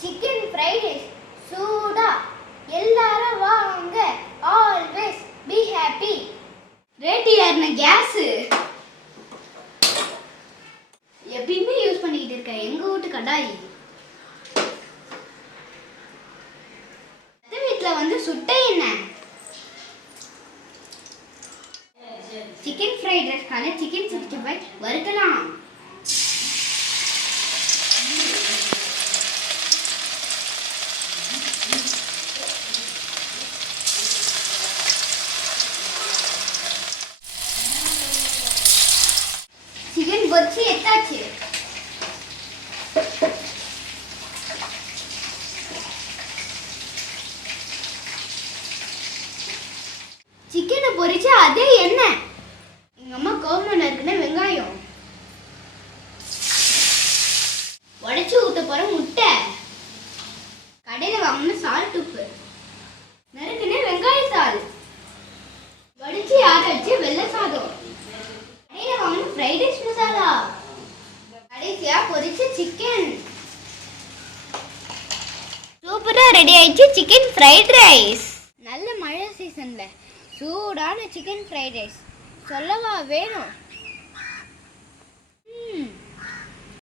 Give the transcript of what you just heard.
Chicken fried rice சூடா எல்லாரும் வாங்க. Always be happy. ரேட் ஏறின கேஸ் எப்பயுமே யூஸ் பண்ணிக்கிட்டு இருக்க எங்க வீட்டு கடாய். வீட்டுல வந்து சுட்ட எண்ணெய். சிக்கன் ஃப்ரைட் ரைஸ்க்கான சிக்கன் 65 வறுக்கலாம். சிக்கன் பொரிச்சு எடுத்தாச்சு. சிக்கனை பொரிச்சு அதே எண்ணெய். எங்க அம்மா கவர்மெண்ட் இருக்குன்னா வெங்காயம் உடைச்சு ஊத்த போற முட்டை, கடையில வாங்கின சால்ட் உப்பு, நறுக்குன்னு வெங்காயத்தாள், வடிச்சு ஆற வச்சு வெள்ளை சாதம், கடையில வாங்கின ஃப்ரைட் ரைஸ் மசாலா, கடைசியா பொரிச்ச சிக்கன். சூப்பரா ரெடி ஆயிடுச்சு சிக்கன் ஃப்ரைட் ரைஸ். நல்ல மழை சீசன்ல சூடான சிக்கன் ஃப்ரைட் ரைஸ் சொல்லவா வேணும்.